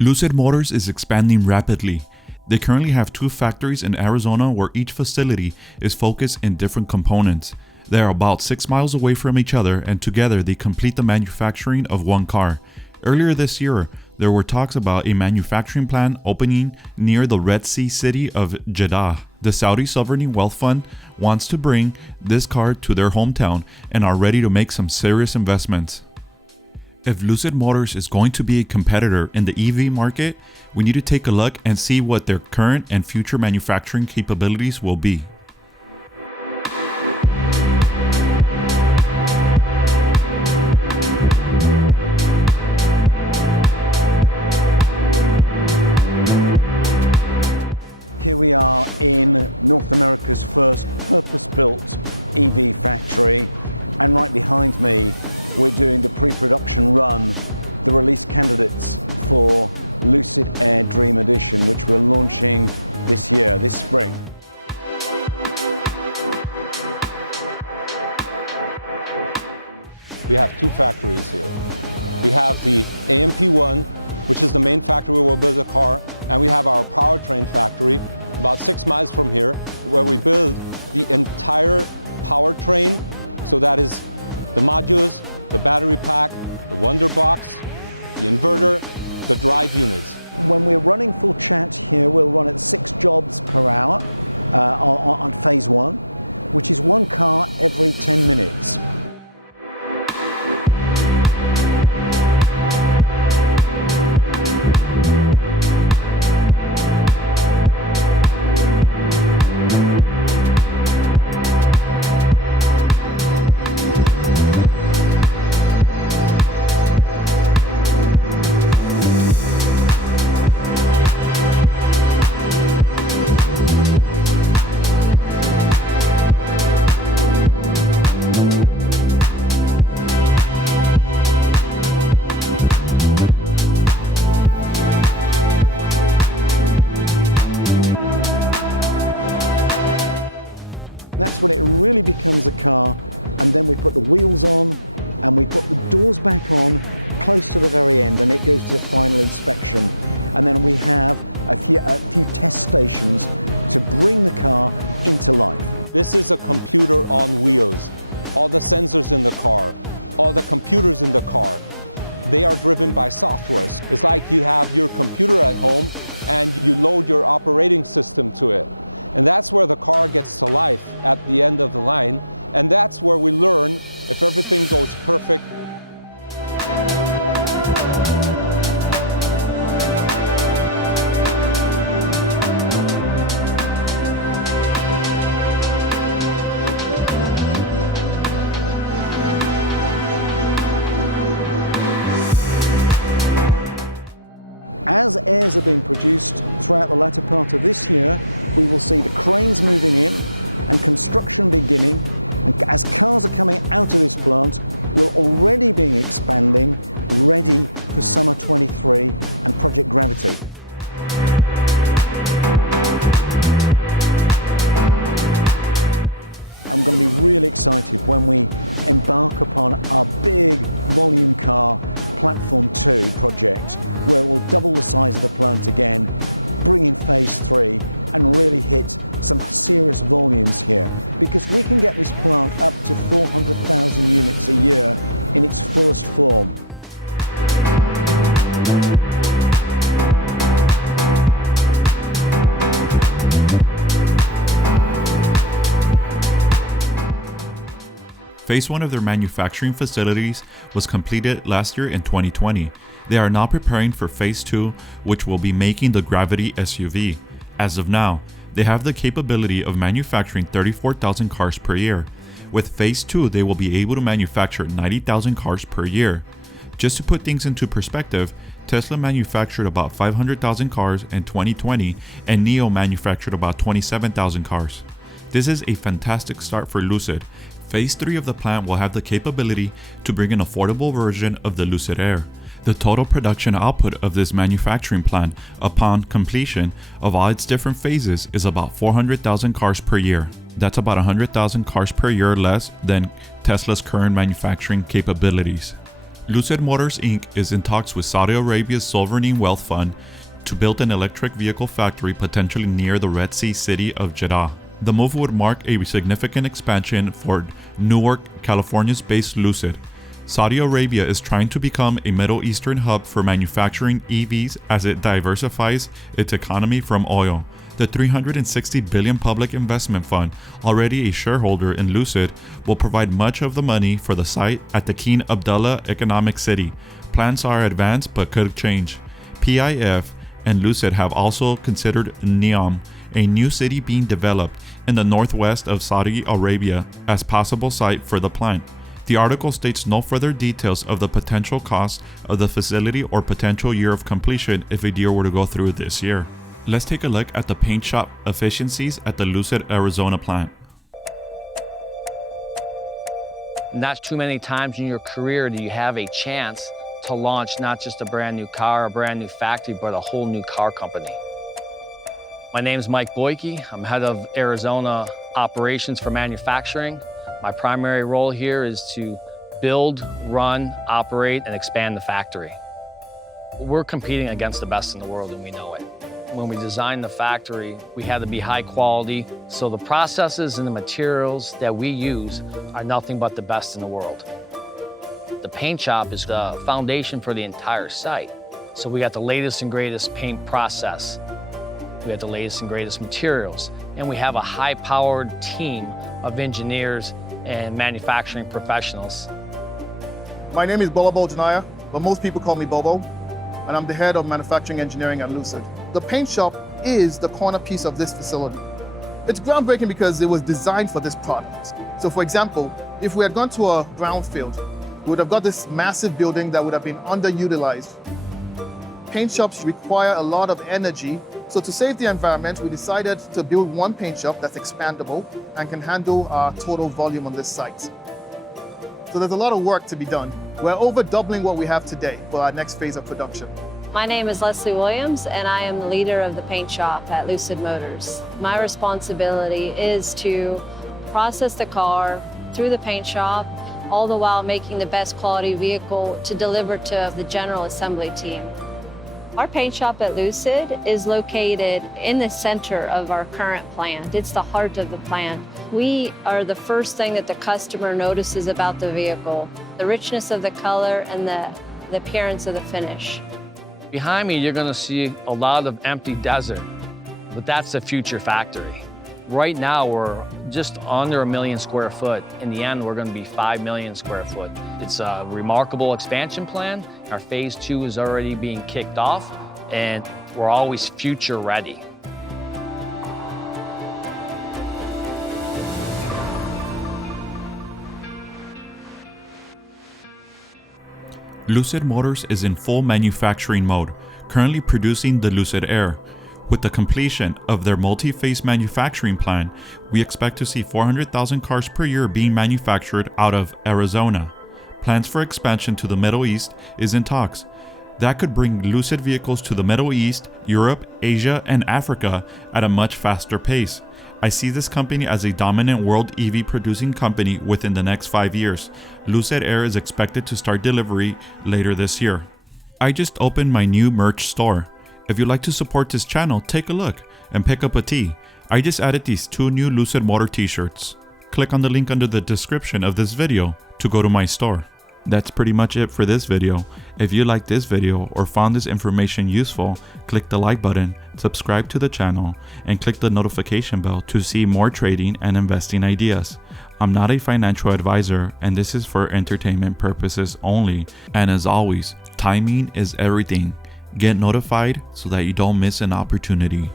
Lucid Motors is expanding rapidly. They currently have 2 factories in Arizona where each facility is focused in different components. They are about 6 miles away from each other, and together they complete the manufacturing of one car. Earlier this year, there were talks about a manufacturing plant opening near the Red Sea city of Jeddah. The Saudi Sovereign Wealth Fund wants to bring this car to their hometown and are ready to make some serious investments. If Lucid Motors is going to be a competitor in the EV market, we need to take a look and see what their current and future manufacturing capabilities will be. Phase 1 of their manufacturing facilities was completed last year in 2020. They are now preparing for Phase 2, which will be making the Gravity SUV. As of now, they have the capability of manufacturing 34,000 cars per year. With Phase 2, they will be able to manufacture 90,000 cars per year. Just to put things into perspective, Tesla manufactured about 500,000 cars in 2020 and NIO manufactured about 27,000 cars. This is a fantastic start for Lucid. Phase 3 of the plant will have the capability to bring an affordable version of the Lucid Air. The total production output of this manufacturing plant upon completion of all its different phases is about 400,000 cars per year. That's about 100,000 cars per year less than Tesla's current manufacturing capabilities. Lucid Motors Inc. is in talks with Saudi Arabia's sovereign wealth fund to build an electric vehicle factory potentially near the Red Sea city of Jeddah. The move would mark a significant expansion for Newark, California's based Lucid. Saudi Arabia is trying to become a Middle Eastern hub for manufacturing EVs as it diversifies its economy from oil. The $360 billion public investment fund, already a shareholder in Lucid, will provide much of the money for the site at the King Abdullah Economic City. Plans are advanced but could change. PIF and Lucid have also considered Neom, a new city being developed in the northwest of Saudi Arabia, as possible site for the plant. The article states no further details of the potential cost of the facility or potential year of completion if a deal were to go through this year. Let's take a look at the paint shop efficiencies at the Lucid, Arizona plant. Not too many times in your career do you have a chance to launch not just a brand new car, a brand new factory, but a whole new car company. My name is Mike Boyke. I'm head of Arizona operations for manufacturing. My primary role here is to build, run, operate, and expand the factory. We're competing against the best in the world, and we know it. When we designed the factory, we had to be high quality, so the processes and the materials that we use are nothing but the best in the world. The paint shop is the foundation for the entire site. So we got the latest and greatest paint process. We have the latest and greatest materials, and we have a high-powered team of engineers and manufacturing professionals. My name is Bobo Janaya, but most people call me Bobo, and I'm the head of manufacturing engineering at Lucid. The paint shop is the corner piece of this facility. It's groundbreaking because it was designed for this product. So for example, if we had gone to a brownfield, we would have got this massive building that would have been underutilized. Paint shops require a lot of energy, so to save the environment, we decided to build one paint shop that's expandable and can handle our total volume on this site. So there's a lot of work to be done. We're over doubling what we have today for our next phase of production. My name is Leslie Williams, and I am the leader of the paint shop at Lucid Motors. My responsibility is to process the car through the paint shop, all the while making the best quality vehicle to deliver to the general assembly team. Our paint shop at Lucid is located in the center of our current plant. It's the heart of the plant. We are the first thing that the customer notices about the vehicle, the richness of the color and the appearance of the finish. Behind me, you're gonna see a lot of empty desert, but that's the future factory. Right now, we're just under 1 million square foot. In the end, we're gonna be 5 million square foot. It's a remarkable expansion plan. Our phase 2 is already being kicked off, and we're always future ready. Lucid Motors is in full manufacturing mode, currently producing the Lucid Air. With the completion of their multi-phase manufacturing plan, we expect to see 400,000 cars per year being manufactured out of Arizona. Plans for expansion to the Middle East is in talks. That could bring Lucid vehicles to the Middle East, Europe, Asia, and Africa at a much faster pace. I see this company as a dominant world EV producing company within the next 5 years. Lucid Air is expected to start delivery later this year. I just opened my new merch store. If you'd like to support this channel, take a look and pick up a tee. I just added these 2 new Lucid Motor t-shirts. Click on the link under the description of this video to go to my store. That's pretty much it for this video. If you liked this video or found this information useful, click the like button, subscribe to the channel, and click the notification bell to see more trading and investing ideas. I'm not a financial advisor, and this is for entertainment purposes only. And as always, timing is everything. Get notified so that you don't miss an opportunity.